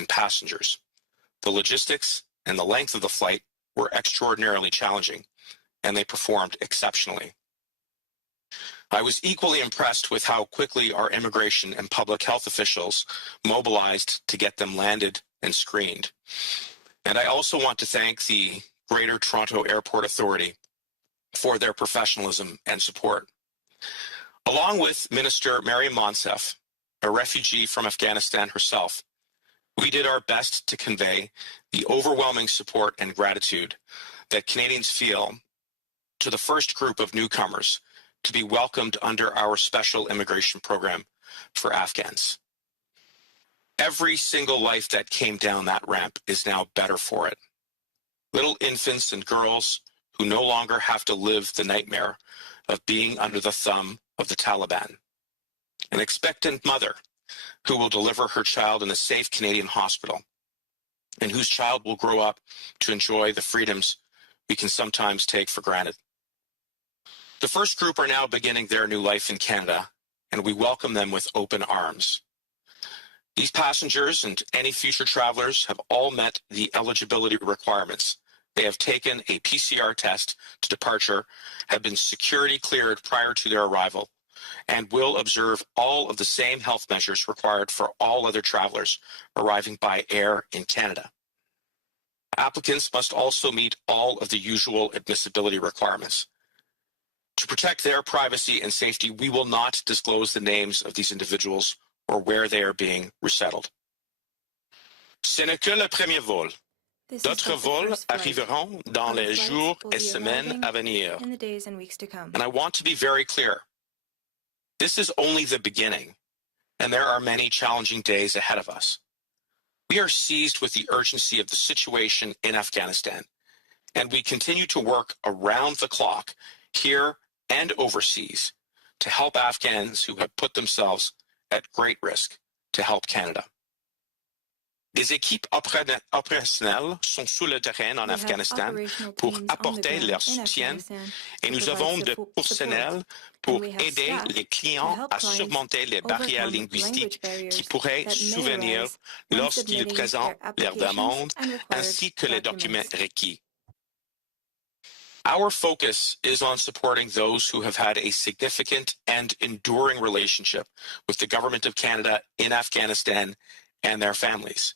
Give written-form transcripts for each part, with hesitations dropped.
and passengers. The logistics and the length of the flight were extraordinarily challenging, and they performed exceptionally. I was equally impressed with how quickly our immigration and public health officials mobilized to get them landed and screened. And I also want to thank the Greater Toronto Airport Authority for their professionalism and support. Along with Minister Mariam Monsef, a refugee from Afghanistan herself, we did our best to convey the overwhelming support and gratitude that Canadians feel to the first group of newcomers to be welcomed under our special immigration program for Afghans. Every single life that came down that ramp is now better for it. Little infants and girls who no longer have to live the nightmare of being under the thumb of the Taliban. An expectant mother who will deliver her child in a safe Canadian hospital and whose child will grow up to enjoy the freedoms we can sometimes take for granted. The first group are now beginning their new life in Canada, and we welcome them with open arms. These passengers and any future travelers have all met the eligibility requirements. They have taken a PCR test to departure, have been security cleared prior to their arrival, and will observe all of the same health measures required for all other travelers arriving by air in Canada. Applicants must also meet all of the usual admissibility requirements. To protect their privacy and safety, we will not disclose the names of these individuals or where they are being resettled. Ce n'est que le premier vol. D'autres vols arriveront dans les jours et semaines à venir. And I want to be very clear. This is only the beginning, and there are many challenging days ahead of us. We are seized with the urgency of the situation in Afghanistan, and we continue to work around the clock here and overseas to help Afghans who have put themselves at great risk to help Canada. Des équipes opérationnelles sont sur le terrain en Afghanistan pour apporter leur soutien et nous avons du personnel pour aider les clients à surmonter les barrières linguistiques qui pourraient survenir lorsqu'ils présentent leurs demandes ainsi que les documents requis. Our focus is on supporting those who have had a significant and enduring relationship with the Government of Canada in Afghanistan and their families.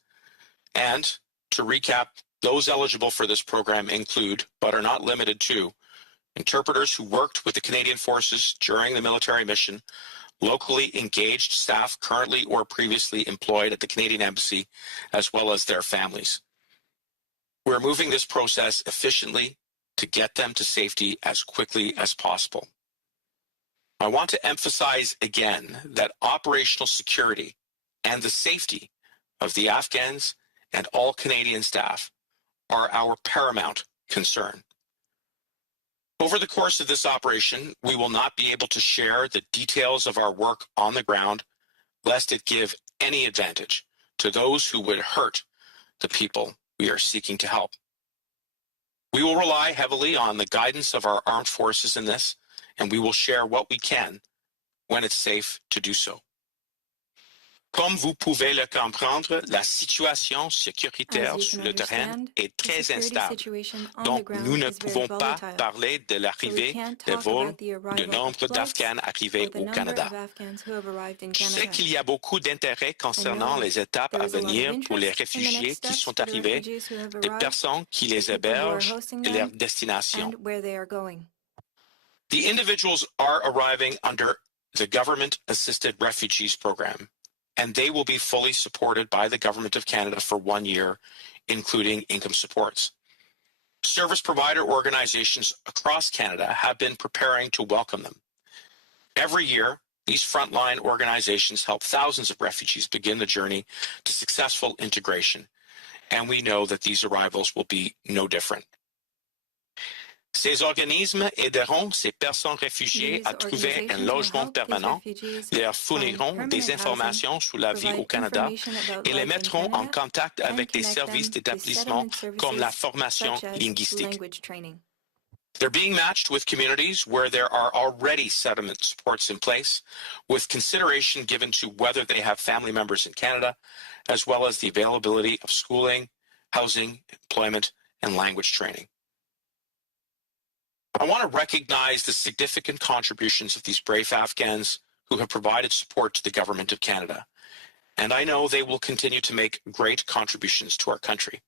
And to recap, those eligible for this program include, but are not limited to, interpreters who worked with the Canadian Forces during the military mission, locally engaged staff currently or previously employed at the Canadian Embassy, as well as their families. We're moving this process efficiently to get them to safety as quickly as possible. I want to emphasize again that operational security and the safety of the Afghans and all Canadian staff are our paramount concern. Over the course of this operation, we will not be able to share the details of our work on the ground, lest it give any advantage to those who would hurt the people we are seeking to help. We will rely heavily on the guidance of our armed forces in this, and we will share what we can when it's safe to do so. Comme vous pouvez le comprendre, la situation sécuritaire sur le terrain est très instable, donc nous ne pouvons pas parler de l'arrivée des vols ou du nombre d'Afghans arrivés au Canada. Je sais qu'il y a beaucoup d'intérêt concernant les étapes à venir pour les réfugiés qui sont arrivés, des personnes qui les hébergent et leur destination. The individuals are arriving under the Government-Assisted Refugees Program, and they will be fully supported by the Government of Canada for 1 year, including income supports. Service provider organizations across Canada have been preparing to welcome them. Every year, these frontline organizations help thousands of refugees begin the journey to successful integration, and we know that these arrivals will be no different. Ces organismes aideront ces personnes réfugiées à trouver un logement permanent, leur fourniront des informations sur la vie au Canada et les mettront en contact avec des services d'établissement comme la formation linguistique. They're being matched with communities where there are already settlement supports in place, with consideration given to whether they have family members in Canada, as well as the availability of schooling, housing, employment, and language training. I want to recognize the significant contributions of these brave Afghans who have provided support to the Government of Canada, and I know they will continue to make great contributions to our country.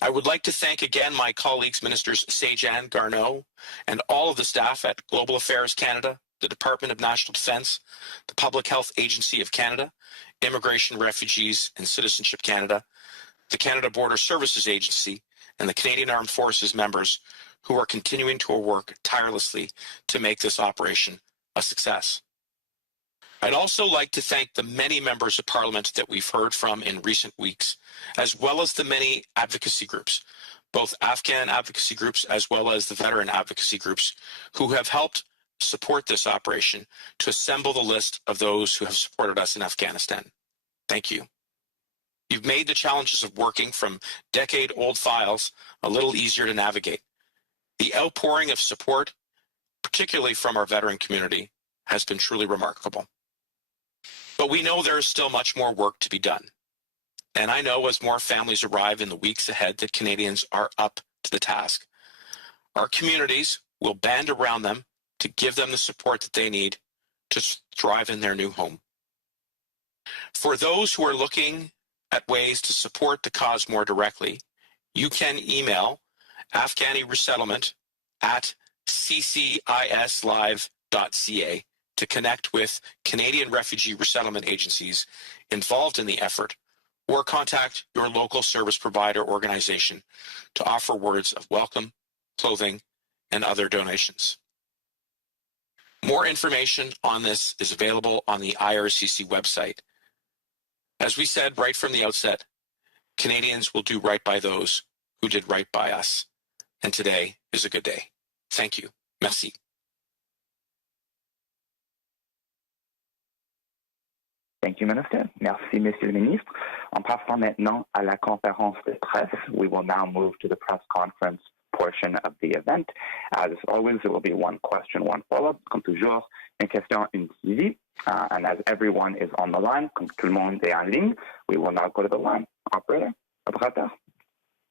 I would like to thank again my colleagues, Ministers Sajan, Garneau, and all of the staff at Global Affairs Canada, the Department of National Defence, the Public Health Agency of Canada, Immigration, Refugees, and Citizenship Canada, the Canada Border Services Agency, and the Canadian Armed Forces members who are continuing to work tirelessly to make this operation a success. I'd also like to thank the many members of Parliament that we've heard from in recent weeks, as well as the many advocacy groups, both Afghan advocacy groups as well as the veteran advocacy groups, who have helped support this operation to assemble the list of those who have supported us in Afghanistan. Thank you. You've made the challenges of working from decade-old files a little easier to navigate. The outpouring of support, particularly from our veteran community, has been truly remarkable. But we know there is still much more work to be done. And I know as more families arrive in the weeks ahead that Canadians are up to the task. Our communities will band around them to give them the support that they need to thrive in their new home. For those who are looking at ways to support the cause more directly, you can email Afghani Resettlement at ccislive.ca to connect with Canadian refugee resettlement agencies involved in the effort, or contact your local service provider organization to offer words of welcome, clothing, and other donations. More information on this is available on the IRCC website. As we said right from the outset, Canadians will do right by those who did right by us. And today is a good day. Thank you. Merci. Thank you, Minister. Merci, Monsieur le Ministre. En passant maintenant à la conférence de presse, we will now move to the press conference portion of the event. As always, there will be one question, one follow-up. Comme toujours, une question, une suivi. And as everyone is on the line, comme tout le monde est en ligne, we will now go to the line. Operator.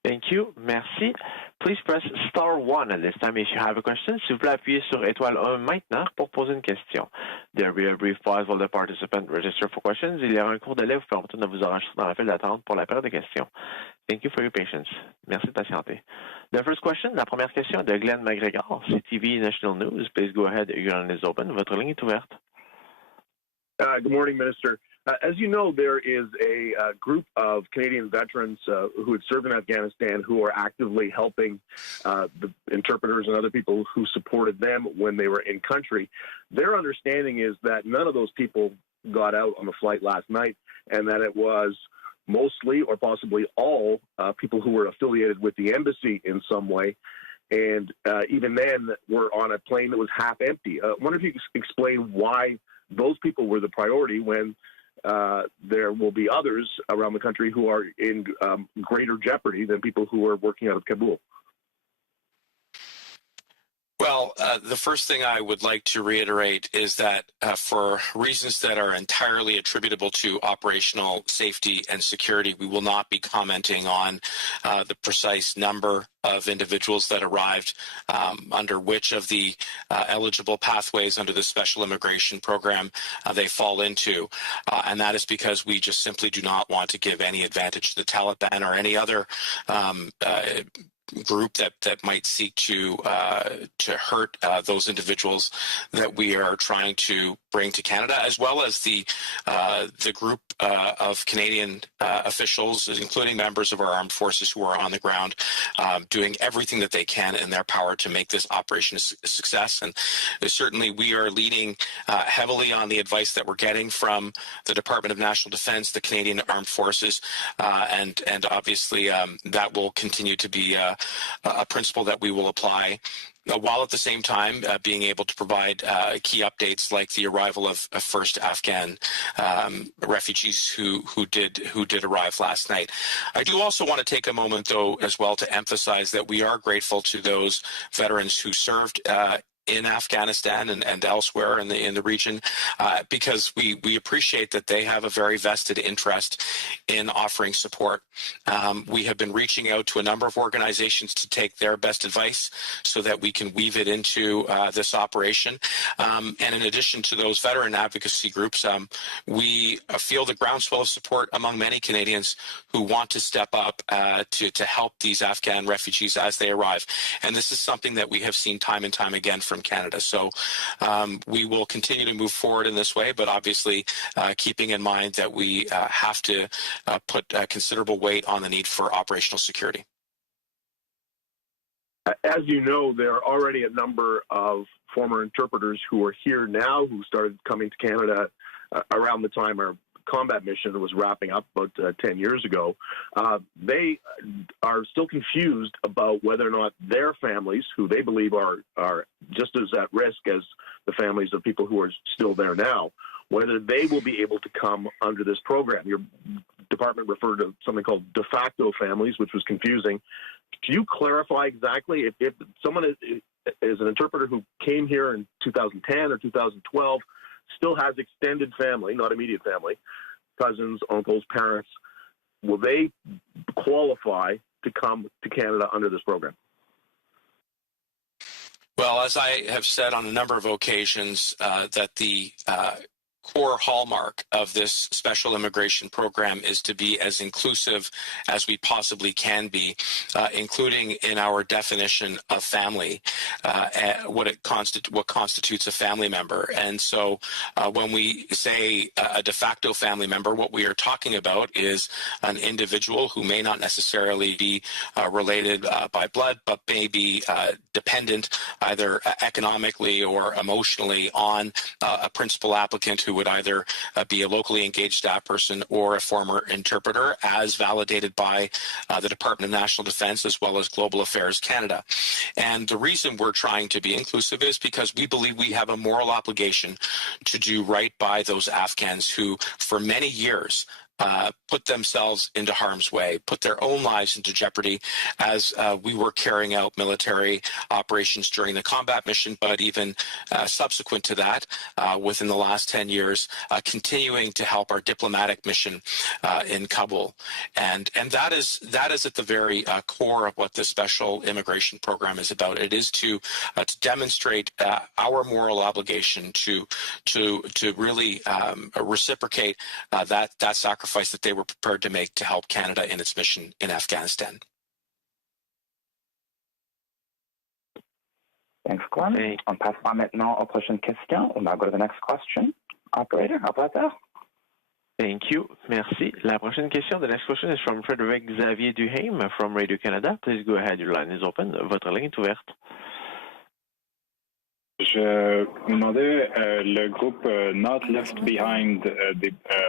Thank you. Merci. Please press star 1 at this time if you have a question. S'il vous plaît, appuyez sur étoile 1 maintenant pour poser une question. There will be a brief pause while the participant register for questions. Il y aura un court délai vous permettant de vous enregistrer dans la file d'attente pour la période de questions. Thank you for your patience. Merci de patienter. The first question, la première question de Glenn McGregor, CTV National News. Please go ahead. Your line is open. Votre ligne est ouverte. Good morning, Minister. As you know, there is a group of Canadian veterans who had served in Afghanistan who are actively helping the interpreters and other people who supported them when they were in country. Their understanding is that none of those people got out on the flight last night, and that it was mostly or possibly all people who were affiliated with the embassy in some way. And even then, were on a plane that was half empty. I wonder if you could explain why those people were the priority when there will be others around the country who are in greater jeopardy than people who are working out of Kabul. Well, the first thing I would like to reiterate is that for reasons that are entirely attributable to operational safety and security, we will not be commenting on the precise number of individuals that arrived under which of the eligible pathways under the special immigration program they fall into. And that is because we just simply do not want to give any advantage to the Taliban or any other group that might seek to hurt those individuals that we are trying to bring to Canada, as well as the group of Canadian officials, including members of our armed forces who are on the ground, doing everything that they can in their power to make this operation a success. And certainly we are leaning heavily on the advice that we're getting from the Department of National Defence, the Canadian Armed Forces, and obviously that will continue to be a principle that we will apply, while at the same time being able to provide key updates like the arrival of first Afghan refugees who did arrive last night. I do also want to take a moment, though, as well to emphasize that we are grateful to those veterans who served in Afghanistan and elsewhere in the region, because we appreciate that they have a very vested interest in offering support. We have been reaching out to a number of organizations to take their best advice so that we can weave it into this operation. And in addition to those veteran advocacy groups, we feel the groundswell of support among many Canadians who want to step up to help these Afghan refugees as they arrive. And this is something that we have seen time and time again from Canada. So we will continue to move forward in this way, but obviously keeping in mind that we have to put considerable weight on the need for operational security. As you know, there are already a number of former interpreters who are here now who started coming to Canada around the time our combat mission was wrapping up about 10 years ago. They are still confused about whether or not their families, who they believe are just as at risk as the families of people who are still there now, whether they will be able to come under this program. Your department referred to something called de facto families, which was confusing. Can you clarify exactly if someone is an interpreter who came here in 2010 or 2012, still has extended family, not immediate family, cousins, uncles, parents, will they qualify to come to Canada under this program? Well, as I have said on a number of occasions, that the core hallmark of this special immigration program is to be as inclusive as we possibly can be, including in our definition of family, what constitutes a family member. And so when we say a de facto family member, what we are talking about is an individual who may not necessarily be related by blood, but may be dependent either economically or emotionally on a principal applicant who would either be a locally engaged staff person or a former interpreter, as validated by the Department of National Defence as well as Global Affairs Canada. And the reason we're trying to be inclusive is because we believe we have a moral obligation to do right by those Afghans who, for many years, put themselves into harm's way, put their own lives into jeopardy as we were carrying out military operations during the combat mission, but even subsequent to that, within the last 10 years, continuing to help our diplomatic mission in Kabul. And that is at the very core of what the special immigration program is about. It is to demonstrate our moral obligation to really reciprocate that sacrifice that they were prepared to make to help Canada in its mission in Afghanistan. Thanks, Glenn. On passera maintenant aux prochaines questions. We'll now go to the next question. Operator. Thank you. Merci. La prochaine question, the next question is from Frédéric Xavier Duhaime from Radio Canada. Please go ahead. Your line is open. Votre ligne est ouverte. Je me demandais, le groupe Not Left Behind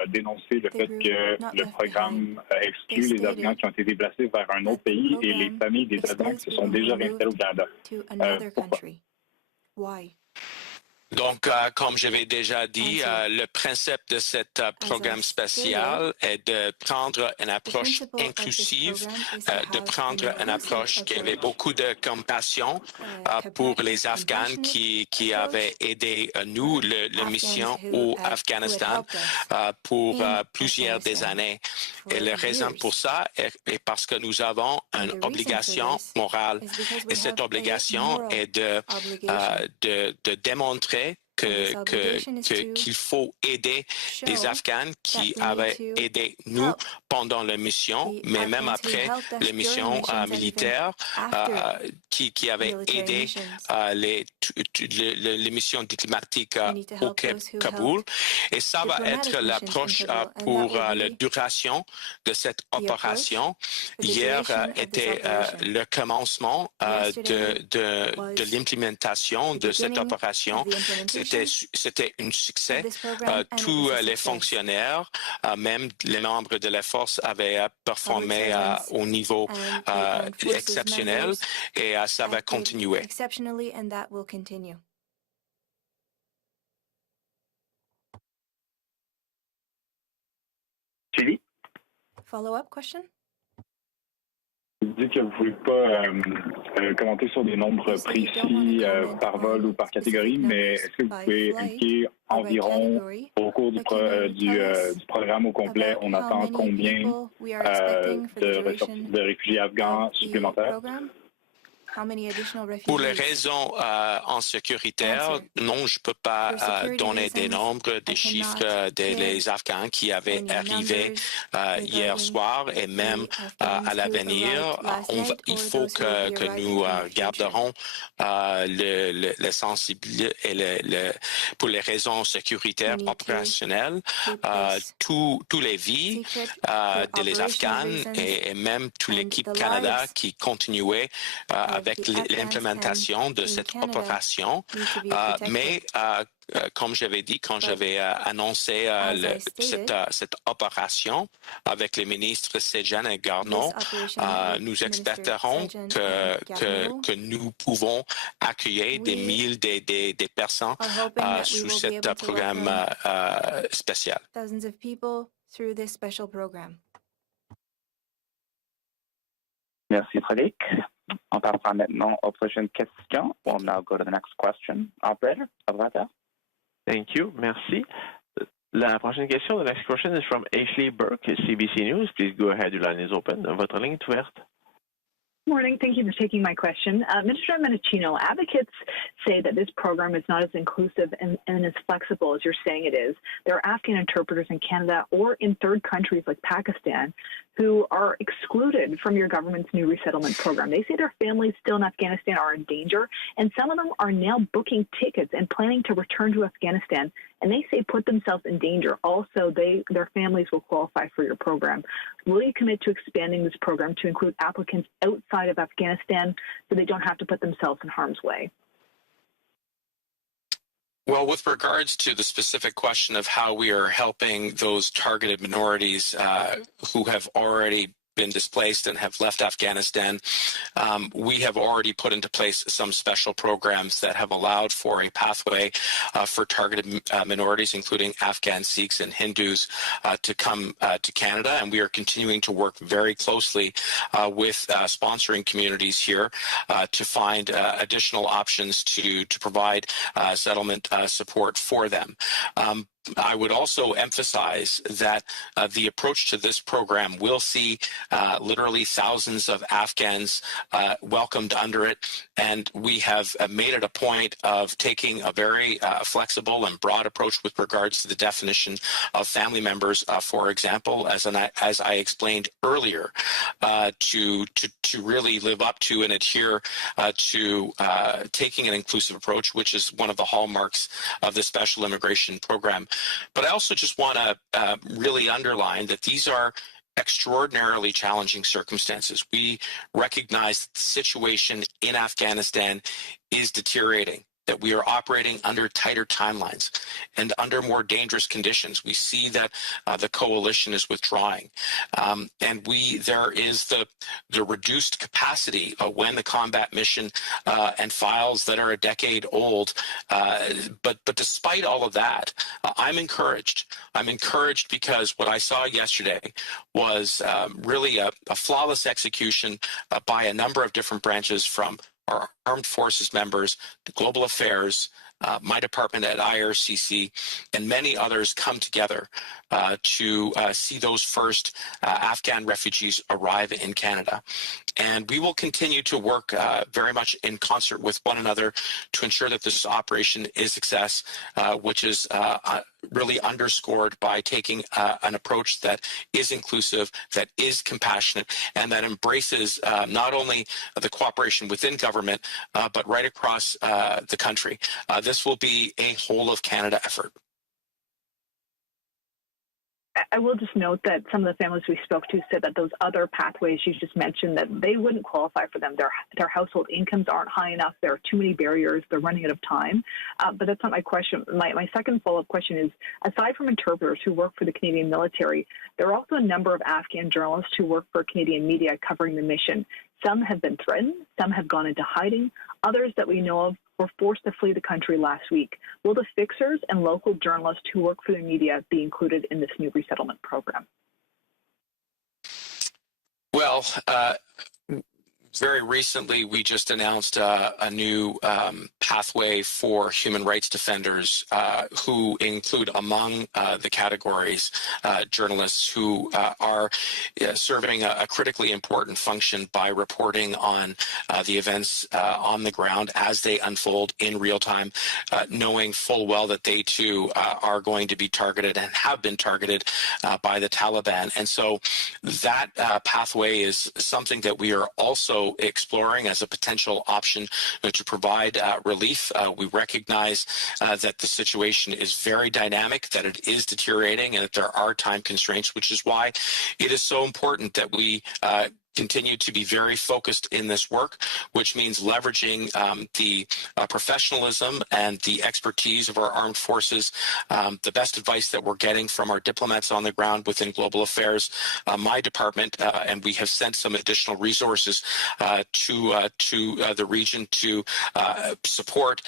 dénonçait le fait que le programme exclut les Afghans qui ont été déplacés vers un autre pays et les familles des Afghans qui se sont déjà réinstallés au Canada. Pourquoi? Donc, comme je l'ai déjà dit, le principe de ce programme spécial est de prendre une approche inclusive, de prendre une approche qui avait beaucoup de compassion pour les Afghans qui avaient aidé nous, la mission au Afghanistan, pour plusieurs des années. Et la raison pour ça est parce que nous avons une obligation morale. Et cette obligation est de démontrer qu'il faut aider les Afghans qui avaient aidé nous pendant la mission, mais même après les missions militaires, qui avaient aidé les missions diplomatiques au Kaboul. Et ça va être l'approche pour la duration de cette opération. Hier était le commencement de l'implémentation de cette opération. C'était un succès. Tous les fonctionnaires, même les membres de la force, avaient performé au niveau exceptionnel et ça va continuer. Chili? Follow-up question? dit que vous ne voulez pas commenter sur des nombres précis par vol ou par catégorie, mais est-ce que vous pouvez indiquer environ au cours du programme au complet, on attend combien de réfugiés afghans supplémentaires? Pour les raisons en sécuritaire, non, je ne peux pas donner des nombres, des chiffres des Afghans qui avaient arrivé hier soir et même à l'avenir. Il faut que nous garderons le sensible et pour les raisons sécuritaires opérationnelles, tous les vies des Afghans et même toute l'équipe Canada qui continuait avec l'implémentation de cette opération. Mais comme j'avais dit, quand j'avais annoncé cette opération avec les ministres Sejan et Garneau, nous espérons que nous pouvons accueillir des milliers des personnes sous ce programme spécial. Merci, Frédéric. On passera maintenant aux prochaines questions. We'll now go to the next question. Operator. Thank you. Merci. La prochaine question, the next question is from Ashley Burke, CBC News. Please go ahead. Your line is open. Votre ligne est ouverte. Good morning. Thank you for taking my question. Minister Mendicino, advocates say that this program is not as inclusive and as flexible as you're saying it is. There are Afghan interpreters in Canada or in third countries like Pakistan who are excluded from your government's new resettlement program. They say their families still in Afghanistan are in danger, and some of them are now booking tickets and planning to return to Afghanistan, and they say put themselves in danger. Also, their families will qualify for your program. Will you commit to expanding this program to include applicants outside of Afghanistan so they don't have to put themselves in harm's way? Well, with regards to the specific question of how we are helping those targeted minorities who have already been displaced and have left Afghanistan, we have already put into place some special programs that have allowed for a pathway for targeted minorities, including Afghan Sikhs and Hindus, to come to Canada. And we are continuing to work very closely with sponsoring communities here to find additional options to provide settlement support for them. I would also emphasize that the approach to this program will see literally thousands of Afghans welcomed under it, and we have made it a point of taking a very flexible and broad approach with regards to the definition of family members, for example, as I explained earlier, to really live up to and adhere to taking an inclusive approach, which is one of the hallmarks of the special immigration program. But I also just want to really underline that these are extraordinarily challenging circumstances. We recognize that the situation in Afghanistan is deteriorating, that we are operating under tighter timelines and under more dangerous conditions. We see that the coalition is withdrawing, and there is the reduced capacity when the combat mission and files that are a decade old. But despite all of that, I'm encouraged. I'm encouraged because what I saw yesterday was really a flawless execution by a number of different branches, from our armed forces members, the global affairs, my department at IRCC, and many others come together to see those first Afghan refugees arrive in Canada. And we will continue to work very much in concert with one another to ensure that this operation is a success, which is really underscored by taking an approach that is inclusive, that is compassionate, and that embraces not only the cooperation within government, but right across the country. This will be a whole of Canada effort. I will just note that some of the families we spoke to said that those other pathways you just mentioned, that they wouldn't qualify for them. Their household incomes aren't high enough. There are too many barriers. They're running out of time. But that's not my question. My second follow-up question is, aside from interpreters who work for the Canadian military, there are also a number of Afghan journalists who work for Canadian media covering the mission. Some have been threatened. Some have gone into hiding. Others that we know of were forced to flee the country last week. Will the fixers and local journalists who work for the media be included in this new resettlement program? Well, Very recently, we just announced a new pathway for human rights defenders who include among the categories journalists who are serving a critically important function by reporting on the events on the ground as they unfold in real time, knowing full well that they too are going to be targeted and have been targeted by the Taliban. And so that pathway is something that we are also exploring as a potential option to provide relief. We recognize that the situation is very dynamic, that it is deteriorating, and that there are time constraints, which is why it is so important that we continue to be very focused in this work, which means leveraging the professionalism and the expertise of our armed forces, the best advice that we're getting from our diplomats on the ground within global affairs, my department, and we have sent some additional resources to the region to support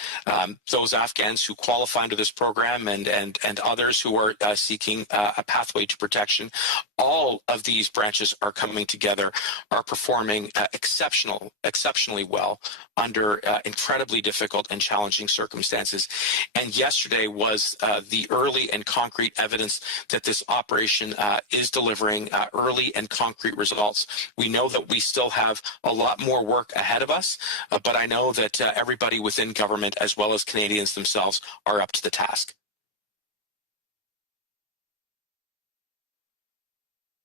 those Afghans who qualify under this program and others who are seeking a pathway to protection. All of these branches are coming together, are performing exceptionally well under incredibly difficult and challenging circumstances. And yesterday was the early and concrete evidence that this operation is delivering early and concrete results. We know that we still have a lot more work ahead of us, but I know that everybody within government as well as Canadians themselves are up to the task.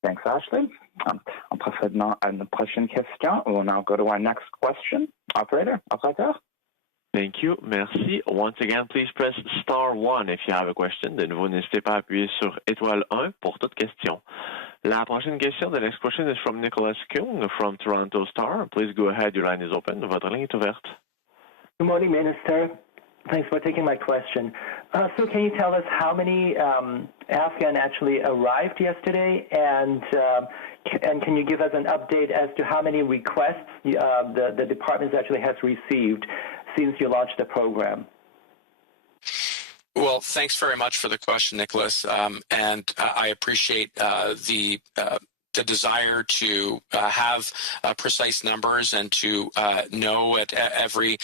Thanks, Ashley. En procédant à notre prochaine question, we'll now go to our next question. Operator. Thank you. Merci. Once again, please press star 1 if you have a question. De nouveau, n'hésitez pas à appuyer sur étoile 1 pour toute question. La prochaine question, the next question is from Nicholas Kuhn from Toronto Star. Please go ahead. Your line is open. Votre ligne est ouverte. Good morning, Minister. Thanks for taking my question. So can you tell us how many Afghan actually arrived yesterday, and can you give us an update as to how many requests the department actually has received since you launched the program? Well, thanks very much for the question, Nicholas, and I appreciate the desire to have precise numbers and to know at every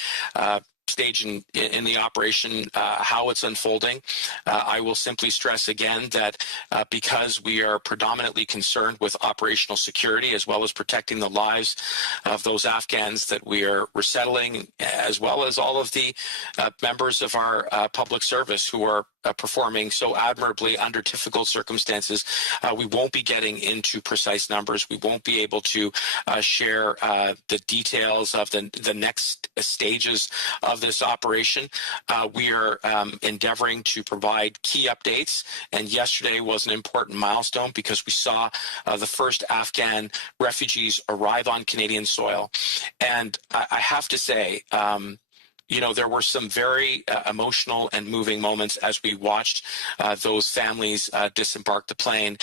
stage in the operation how it's unfolding. I will simply stress again that because we are predominantly concerned with operational security as well as protecting the lives of those Afghans that we are resettling, as well as all of the members of our public service who are performing so admirably under difficult circumstances, we won't be getting into precise numbers. We won't be able to share the details of the next stages of this operation. We are endeavoring to provide key updates, and yesterday was an important milestone because we saw the first Afghan refugees arrive on Canadian soil. And I have to say, you know, there were some very emotional and moving moments as we watched those families disembark the plane,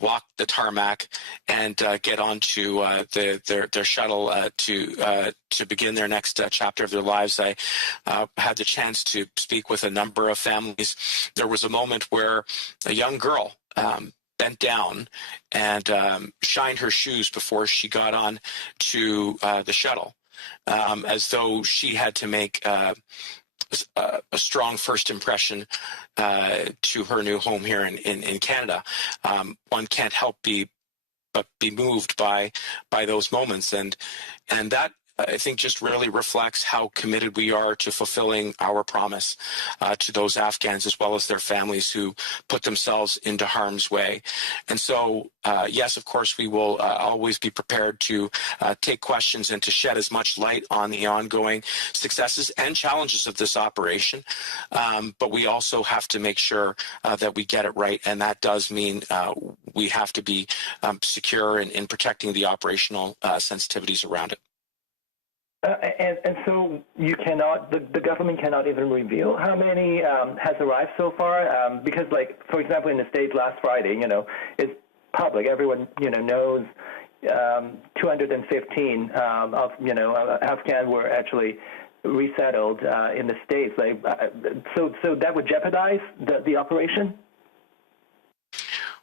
walk the tarmac, and get onto their shuttle to begin their next chapter of their lives. I had the chance to speak with a number of families. There was a moment where a young girl bent down and shined her shoes before she got on to the shuttle. As though she had to make a strong first impression to her new home here in Canada. One can't help but be moved by those moments, and that, I think, just really reflects how committed we are to fulfilling our promise to those Afghans as well as their families who put themselves into harm's way. And so, yes, of course, we will always be prepared to take questions and to shed as much light on the ongoing successes and challenges of this operation. But we also have to make sure that we get it right, and that does mean we have to be secure in protecting the operational sensitivities around it. And so you cannot, the government cannot even reveal how many has arrived so far? Because, like, for example, in the States last Friday, you know, it's public. Everyone, you know, knows 215 of, you know, Afghan were actually resettled in the States. Like, so that would jeopardize the operation?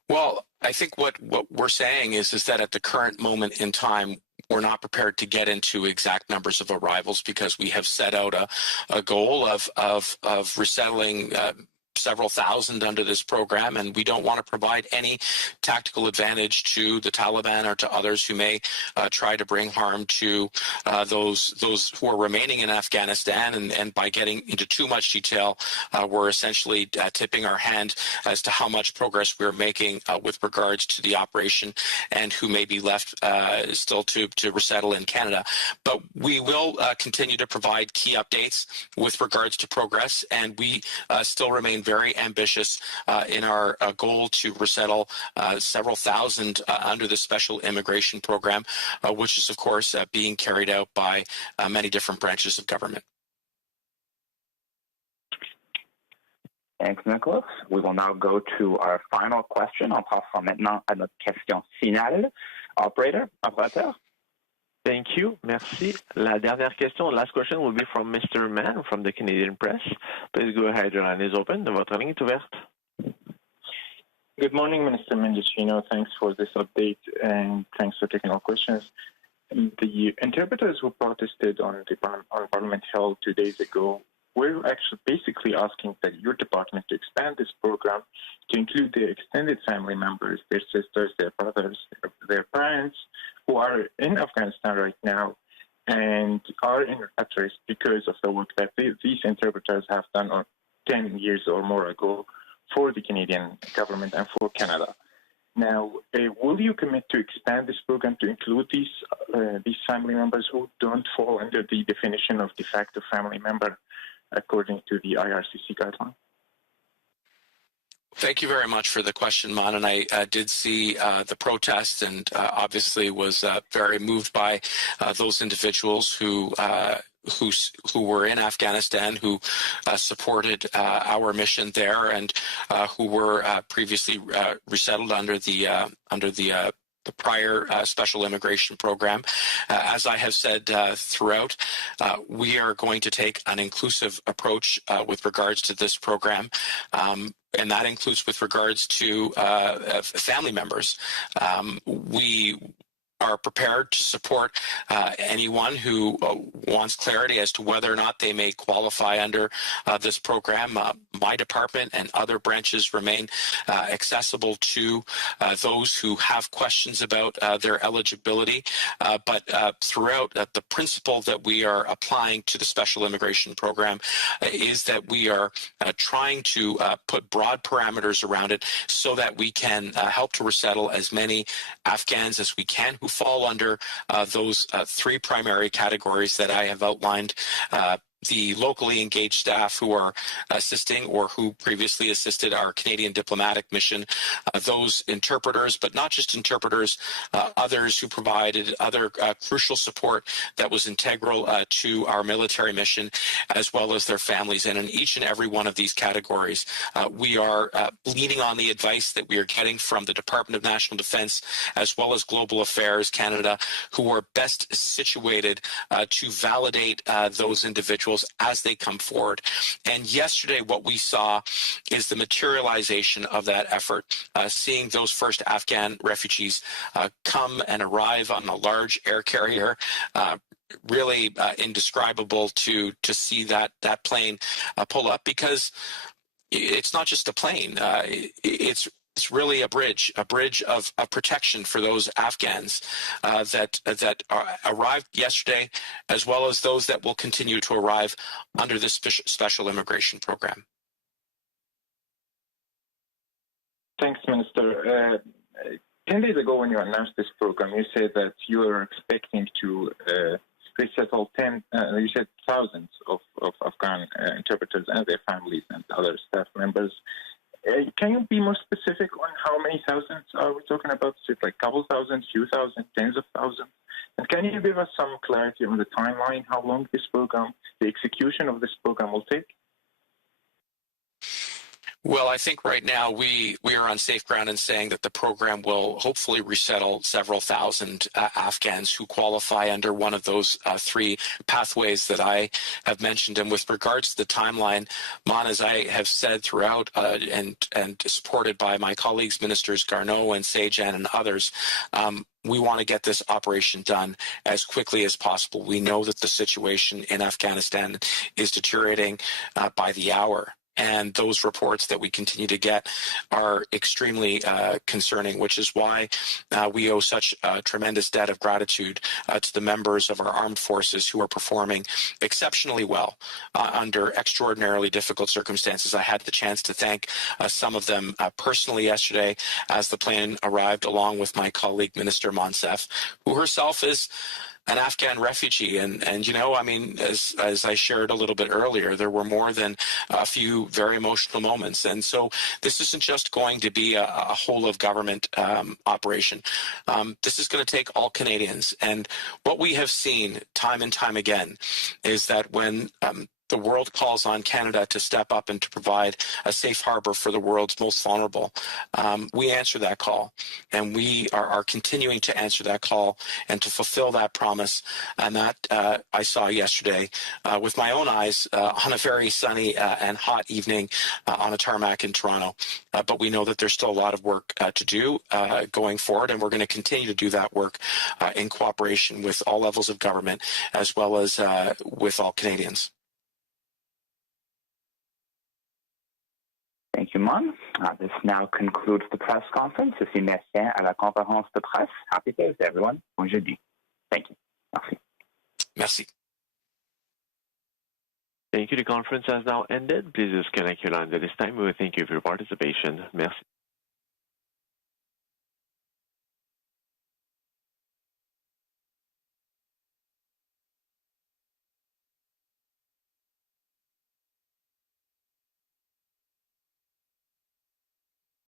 Well, I think what we're saying is that at the current moment in time, we're not prepared to get into exact numbers of arrivals because we have set out a goal of resettling several thousand under this program, and we don't want to provide any tactical advantage to the Taliban or to others who may try to bring harm to those who are remaining in Afghanistan. And by getting into too much detail, we're essentially tipping our hand as to how much progress we're making with regards to the operation and who may be left still to resettle in Canada. But we will continue to provide key updates with regards to progress, and we still remain very ambitious in our goal to resettle several thousand under the special immigration program, which is, of course, being carried out by many different branches of government. Thanks, Nicholas. We will now go to our final question. On passera maintenant à notre question finale. Operator. Thank you. Merci. La dernière question, last question, will be from Mr. Mann from the Canadian Press. Please go ahead. Your line is open. Votre ligne est ouverte. Good morning, Minister Mendicino. Thanks for this update and thanks for taking our questions. The interpreters who protested on Parliament Hill 2 days ago were actually basically asking that your department to expand this program to include their extended family members, their sisters, their brothers, their parents, who are in Afghanistan right now and are at risk because of the work that these interpreters have done 10 years or more ago for the Canadian government and for Canada. Now, will you commit to expand this program to include these family members who don't fall under the definition of de facto family member according to the IRCC guideline? Thank you very much for the question, Man. And I did see the protest and obviously was very moved by those individuals who were in Afghanistan, who supported our mission there, and who were previously resettled under the prior special immigration program. As I have said throughout, we are going to take an inclusive approach with regards to this program. And that includes with regards to family members. We are prepared to support anyone who wants clarity as to whether or not they may qualify under this program. My department and other branches remain accessible to those who have questions about their eligibility. But throughout, the principle that we are applying to the special immigration program is that we are trying to put broad parameters around it so that we can help to resettle as many Afghans as we can who fall under those three primary categories that I have outlined. The locally engaged staff who are assisting or who previously assisted our Canadian diplomatic mission, those interpreters, but not just interpreters, others who provided other crucial support that was integral to our military mission, as well as their families. And in each and every one of these categories, we are leaning on the advice that we are getting from the Department of National Defense, as well as Global Affairs Canada, who are best situated to validate those individuals as they come forward. And yesterday, what we saw is the materialization of that effort, seeing those first Afghan refugees come and arrive on a large air carrier. Really indescribable to see that plane pull up, because it's not just a plane. It's really a bridge of protection for those Afghans that arrived yesterday, as well as those that will continue to arrive under this special immigration program. Thanks, Minister. 10 days ago, when you announced this program, you said that you are expecting to resettle you said thousands of Afghan interpreters and their families and other staff members. Can you be more specific on how many thousands are we talking about? Is it like a couple thousand, few thousand, tens of thousands? And can you give us some clarity on the timeline, how long this program, the execution of this program will take? Well, I think right now we are on safe ground in saying that the program will hopefully resettle several thousand Afghans who qualify under one of those three pathways that I have mentioned. And with regards to the timeline, Mon, as I have said throughout and supported by my colleagues, Ministers Garneau and Sajan and others, we want to get this operation done as quickly as possible. We know that the situation in Afghanistan is deteriorating by the hour. And those reports that we continue to get are extremely concerning, which is why we owe such a tremendous debt of gratitude to the members of our armed forces who are performing exceptionally well under extraordinarily difficult circumstances. I had the chance to thank some of them personally yesterday as the plane arrived, along with my colleague, Minister Monsef, who herself is an Afghan refugee. And you know, I mean, as I shared a little bit earlier, there were more than a few very emotional moments. And so this isn't just going to be a whole of government operation. This is going to take all Canadians. And what we have seen time and time again is that when the world calls on Canada to step up and to provide a safe harbor for the world's most vulnerable, we answer that call. And we are continuing to answer that call and to fulfill that promise. And that I saw yesterday with my own eyes on a very sunny and hot evening on a tarmac in Toronto. But we know that there's still a lot of work to do going forward, and we're going to continue to do that work in cooperation with all levels of government as well as with all Canadians. Thank you, Mon. This now concludes the press conference. Ceci met fin à la conférence de presse. Happy Thursday, everyone. Bon jeudi. Thank you. Merci. Merci. Thank you. The conference has now ended. Please disconnect your line at this time. We thank you for your participation. Merci.